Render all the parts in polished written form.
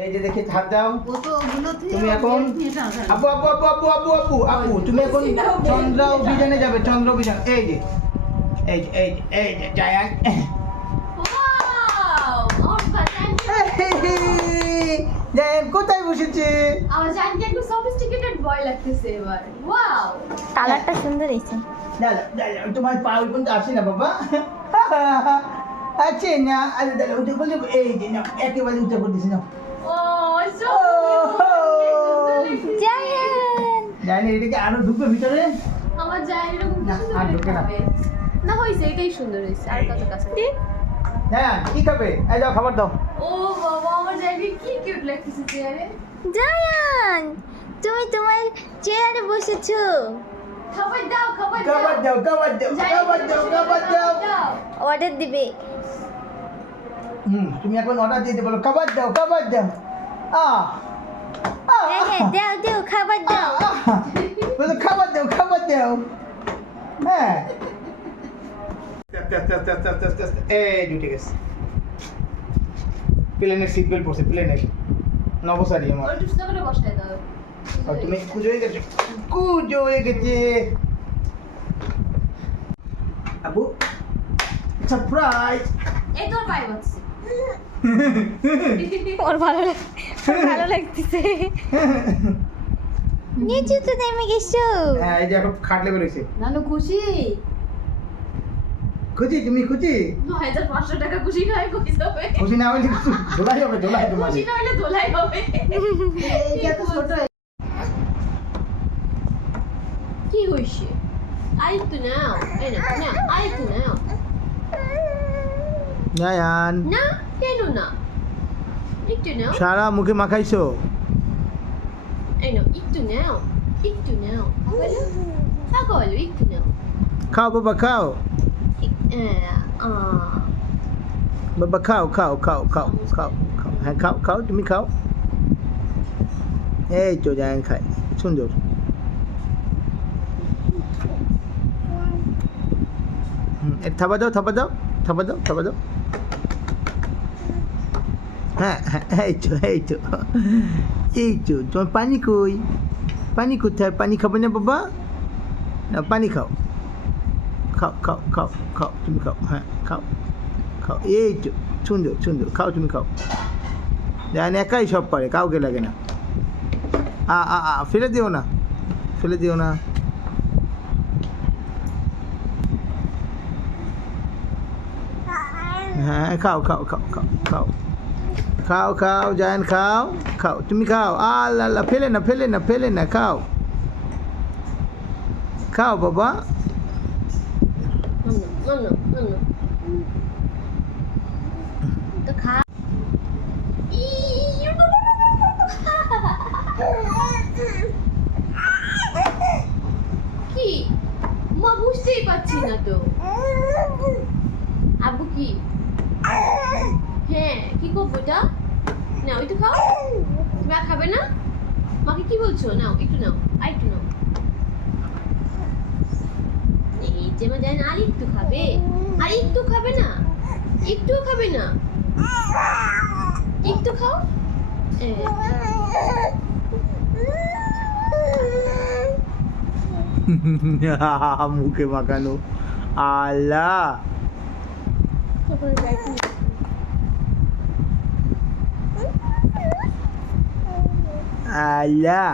এই যে দেখি হাত দাও তুমি এখন আপু আপু আপু আপু আপু আপু আপু তুমি এখন চন্দ্র অভিযানে যাবে চন্দ্র অভিযান এই যে এই যে এই যে এই যে জায়ান জায়ান কোথায় বসেছে আমার জায়ানকে একটু সফিস্টিকেটেড বয় লাগতেছে এবার ওয়াও কালারটা সুন্দর হয়েছে দাদা দাদা তোমার পা ওই পর্যন্ত আসে না বাবা আছে না আরে দাদা উঠে বলতে এই যে না একেবারে উঠে পড়তেছি না ও সো জায়ান জায়ান এটাকে আরো ঢুকবে ভিতরে আমার জায়ান এরকম না, আর ঢোকে না। না হইছে এটাই সুন্দর হইছে আর কত কাছে জায়ান কি খাবে এই যাও খাবার দাও ও বাবা আমার জায়ানকে কি কিউট লাগতেছে চেয়ারে জায়ান তুমি তোমার চেয়ারে বসেছো খাবার দাও খাবার খাবার দাও খাবার দাও খাবার দাও খাবার দাও অর্ডার দিবে তুমি এখন অর্ডার দিতে বলো খাবার দাও খাবার দাও হ্যাঁ হ্যাঁ দাও দাও খাবার দাও বলো খাবার দাও খাবার দাও হ্যাঁ এই উঠে গেছে প্লেনের সিট বেল্ট পড়ছে প্লেনের নবসারি আমার ওই টুসটা করে বসায় দাও আর তুমি কুজো হয়ে গেছে কুজো হয়ে গেছে আবু সারপ্রাইজ এই তোর পায়ে বাজছে ওর ভালো লাগতেছে নিচে তো নেমে গেছো হ্যাঁ এই যে এখন খাটলে বেরোইছে নানু খুশি খুশি তুমি খুশি 9500 টাকা খুশি নয় কই যাবে খুশি না হলে ধোলাই হবে ধোলাই তোমার খুশি নইলে দোলাই হবে এইটা তো ছোট কি হইছে আই তো নাও এই না না আই তো নাও জায়ান না কেন না একটু নাও সারা মুখে মাখাইছো এই নাও একটু নাও বলো একটু নাও খাও বাবা খাও বাবা খাও খাও খাও খাও খাও খাও হ্যাঁ খাও খাও তুমি খাও এই তো জায়ান খাই সুন্দর থাবা দাও থাবা দাও থাবা দাও থাবা দাও হ্যাঁ হ্যাঁ এই তো এই তো এই তো তোমার পানি কই পানি কোথায় পানি খাবে না বাবা না পানি খাও খাও খাও খাও খাও তুমি খাও হ্যাঁ খাও খাও এই তো সুন্দর সুন্দর খাও তুমি খাও জায়ান একাই সব পারে কাউকে লাগে না ফেলে দিও না ফেলে দিও না হ্যাঁ খাও খাও খাও খাও খাও খাও খাও জায়ান খাও খাও তুমি খাও আল্লাহ ফেলে না ফেলে না ফেলে না খাও খাও বাবা তো খা কি মা বুঝতেই পারছি না তো আব্বু কি হ্যাঁ কি করবো এটা নাও একটু খাও তুমি আর খাবে না মাকে কি বলছো নাও একটু নাও আর একটু নাও এই যে মা জানেন আর একটু খাবে আর একটু খাবে না একটুও খাবে না একটু খাও মুখে মাখানো আল্লাহ আল্লাহ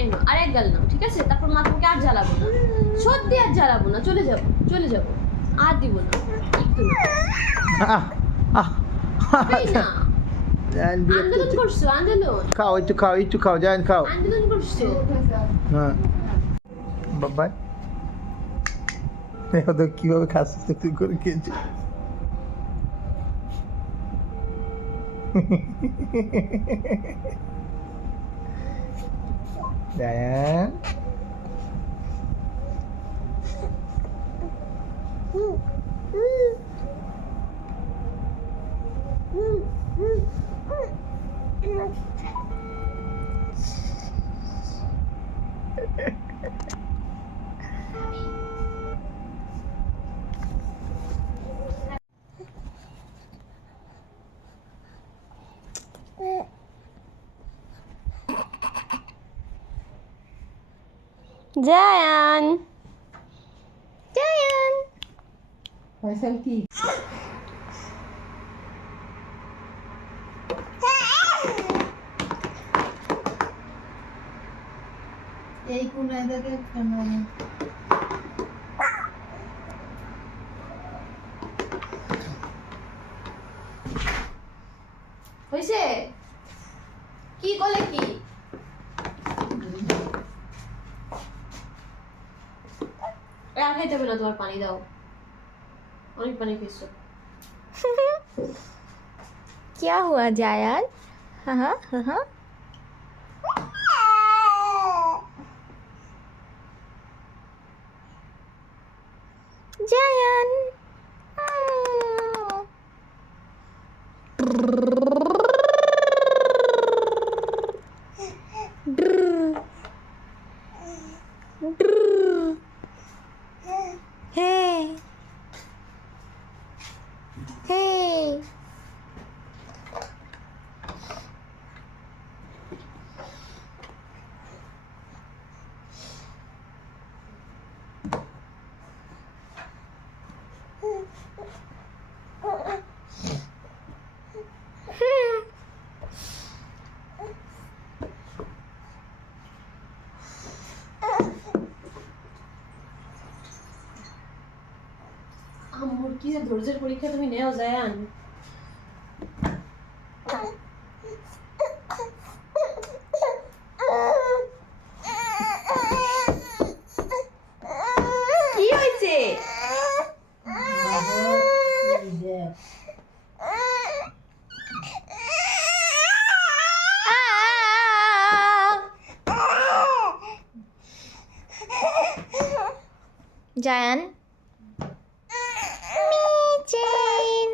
এনো আরেক গাল নাও ঠিক আছে তারপর মা তোমাকে আর জ্বালাবো না সত্যি আর জ্বালাবো না চলে যাবো আর দিব না একটু না এই না আন্দোলন করছো আন্দোলন খাও একটু খাও জান খাও আন্দোলন করছো হ্যাঁ বাবা দেখো তো কিভাবে খাচ্ছে তুই করে খেয়েছি জায়ান জায়ান জায়ান ফয়সাল কি এই কোনায় দেখে হইছে কি করলে কি আর খাইতে হবে না তোমার পানি দাও অনেক পানি খেয়েছো क्या हुआ जायान हाँ हाँ हाँ जायान Hey. Hey. আম্মুর কি যে ধৈর্যের পরীক্ষা তুমি নেও জায়ান কি হয়েছে জায়ান মিচেন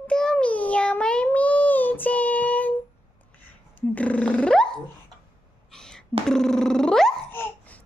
তুমি আমার মিচেন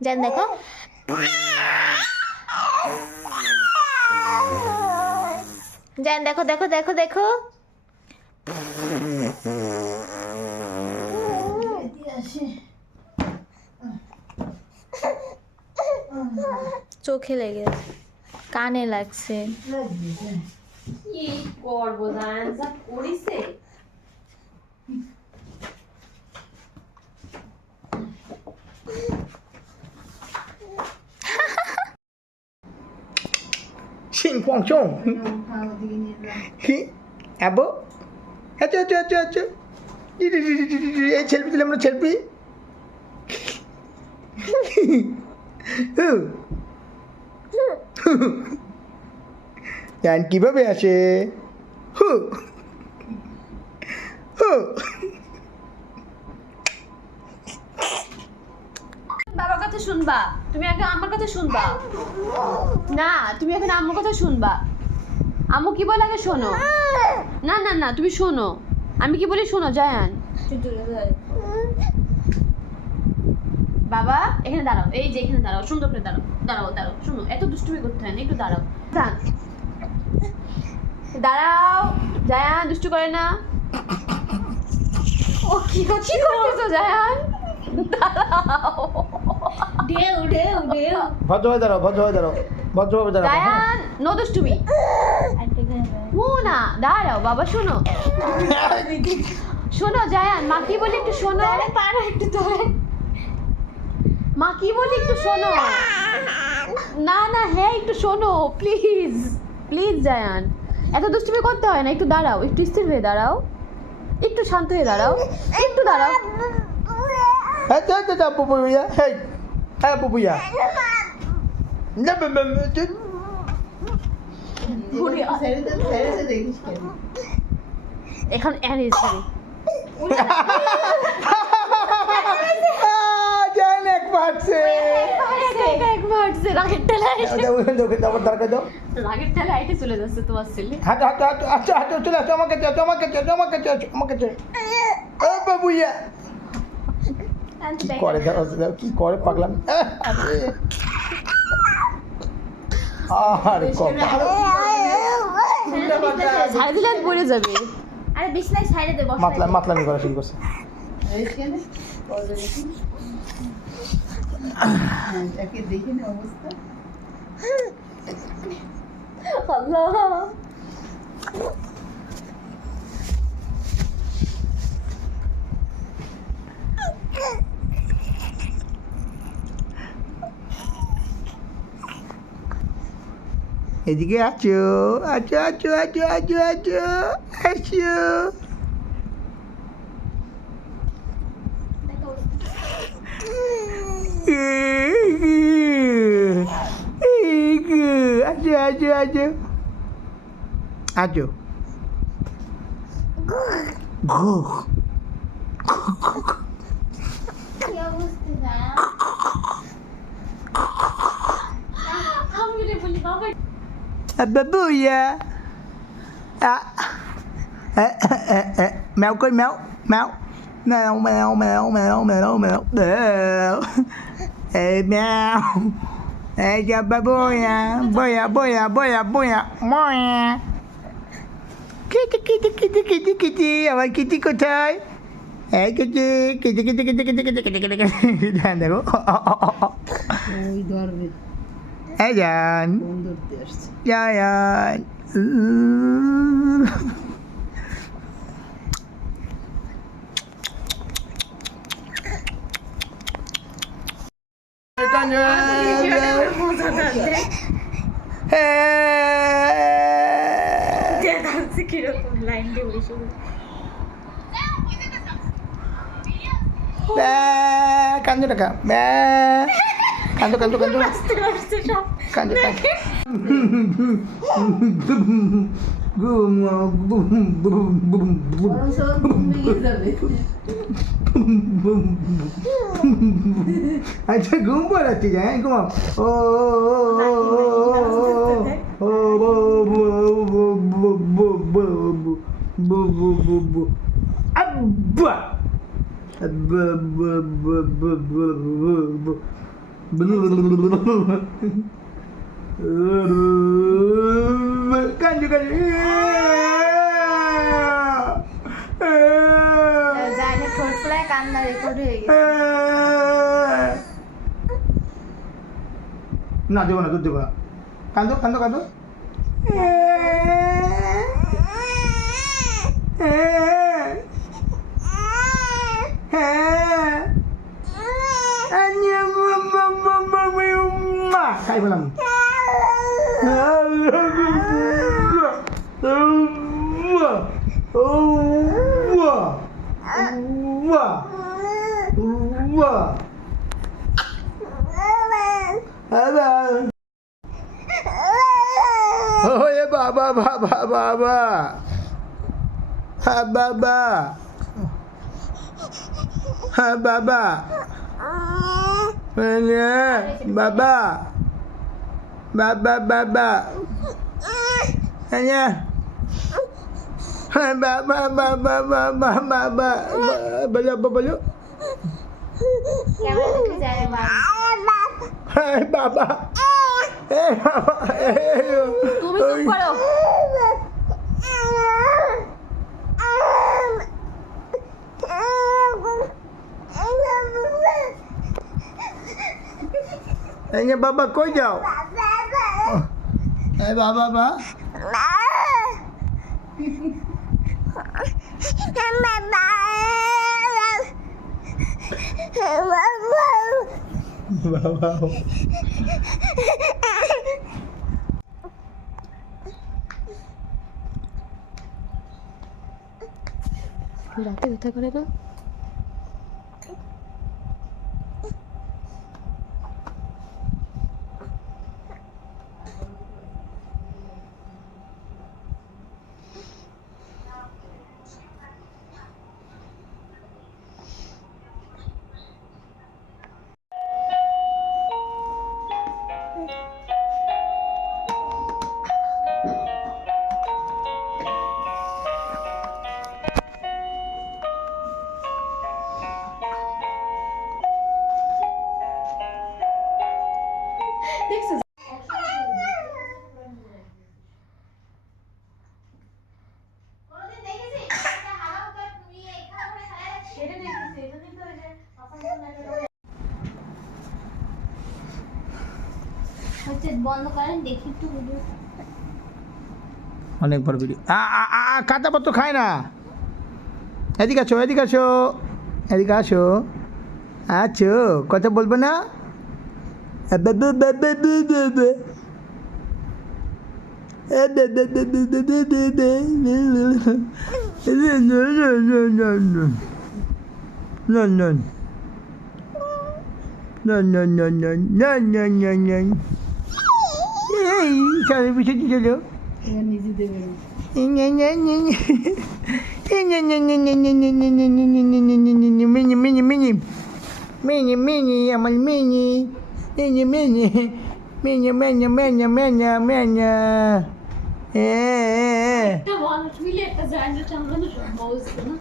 জান দেখো জান দেখো দেখো দেখো দেখো চোখে লেগে কানে লাগছে। কি করবো জান, যা করিছে। সিংপংচং ওদিকে নিয়ে যাও। কি আবো আচ্ছা আচ্ছা আচ্ছা আচ্ছা এই সেলফি দিলাম না সেলফি জান কিভাবে আসে হু হু বাবার কথা শুনবা, তুমি আগে আমার কথা শুনবা। না, তুমি এখন আম্মুর কথা শুনবা। আম্মু কি বলে আগে শোনো। না না না, তুমি শোনো, আমি কি বলি শোনো। জায়ান, বাবা এখানে দাঁড়াও, এই যে এখানে দাঁড়াও, সুন্দর করে দাঁড়াও, দাঁড়াও দাঁড়াও, শোনো, এত দুষ্টুমি করতে হয় না, একটু দাঁড়াও। দাঁড়াও, জায়ান দুষ্টু করে না। ও কি করতেছো জায়ান? দাঁড়াও, ঢেউ ঢেউ ঢেউ। ভদ্রভাবে দাঁড়াও ভদ্রভাবে দাঁড়াও ভদ্রভাবে দাঁড়াও জায়ান নো দুষ্টুমি। ও না, দাঁড়াও বাবা, শোনো শোনো জায়ান, মা কি বলি একটু শোনো। পারো একটু ধরে, মা কি বলি একটু শোনো। না না, হ্যাঁ একটু শোনো প্লিজ প্লিজ জায়ান, এত দুষ্টুমি করতে হয় না, একটু দাঁড়াও, একটু স্থির হয়ে দাঁড়াও, একটু শান্ত হয়ে দাঁড়াও, একটু দাঁড়াও। আচ্ছা আচ্ছা আচ্ছা পুপুয়া হেই হ্যাঁ পুপুয়া ছেড়ে দে, ছেড়ে দে, দেখিস কেন? এখন অ্যারেঞ্জ করি। জান এক পাচ্ছে রাগের ঠেলায় দরকার দাও রাগের ঠেলায় আইটে চলে যাচ্ছে তোমার ছেলে। হাঁটো হাঁটো হাঁটো আচ্ছা হাঁটো চলে আসো আমার কাছে আসো আমার কাছে আসো আমার কাছে আসো আমার কাছে ও বাবুইয়া কি করে দাও কি করে পাগলাম আরে কপা ছাড়ে দিলে আর পড়ে যাবে। আরে বিছনায় ছাড়ে দে, বস। মাতলামি করা শুরু করছে দেখিস কেন? করবে দেখি। হ্যাঁ, একে দেখি না অবস্থা। আল্লাহ, এদিকে আছো আছো আছো আছো আছো আছো আছো আছো আছো আছো আছো ঘু আমি রে বলি বাবা। babuya mèo coi mèo mèo mèo mèo mèo mèo mèo mèo mèo ê mèo ê cho babuya boya boya boya boya boya kitty kitty kitty kitty kitty আমার kitty কোথায় এই kitty kitty kitty kitty kitty kitty kitty kitty দেখো ওই ধরবে, এই জান phone ধরতে আসছে। Jayan. Kanjo dah kak. Kanjo kanjo kanjo. Kanjo kanjo. বরং সব ঘুম ভেঙে যাবে। আচ্ছা ঘুম পড়াচ্ছি হ্যাঁ ঘুমাও ও আব্বা কাঞ্জু কাঞ্জু জানি ঠোঁট ফোলায় কান্না রেকর্ড হয়ে গেছে। না দেবো না দুধ দেবো না কাঁদো কাঁদো কাঁদো খাই বললাম Oye, baba, baba, baba. Ha, baba. Ha, baba. Mana? Baba. Baba, baba. Hanya. Ha, baba, baba, baba, baba. Balik, balik. কেমন দেখে যায় বাবা? Hai, baba. Baba. তুমি চুপ করো। Hanya baba kau jauh. Hai, baba, baba. Baba. রাতে ব্যথা করে না? দেখছো হচ্ছে বন্ধ করেন দেখি একটু ভিডিও। অনেক বড় ভিডিও কাঁচা পত্র খায় না এদিকে আসো এদিকে আসো এদিকে আসো আছো কথা বলবো না চলো এবার নিজে দেবে না। Mini, আমার mini, একটা মানুষ মিলে একটা জায়গা সামলানো সম্ভব হচ্ছে না।